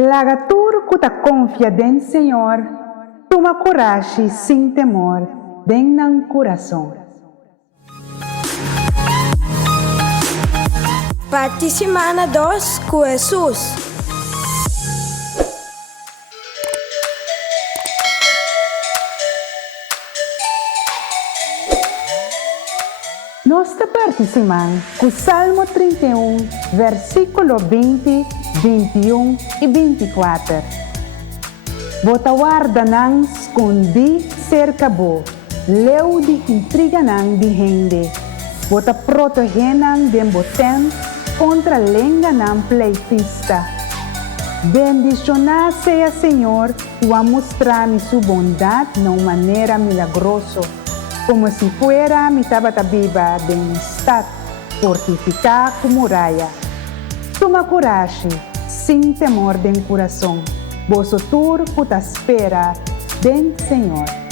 Lagatur kuta confia den Senhor, toma coragem sem temor, den nang coração. Parte semana 2 com Jesus. Nossa parte semana com Salmo 31, versículo 20, 21 e 24. Bota guarda nang escondi cerca bo, leu de intriga nang de rende. Bota proteger nang den boten contra lenga nang pleitista. Bendicionar seja Senhor, tu a mostrar-me sua bondade de uma maneira milagrosa, como se fuera mi tabata viva de um estado fortificada como muralha. Toma coragem, sem temor de coração, vosso tur puta espera, den Senhor.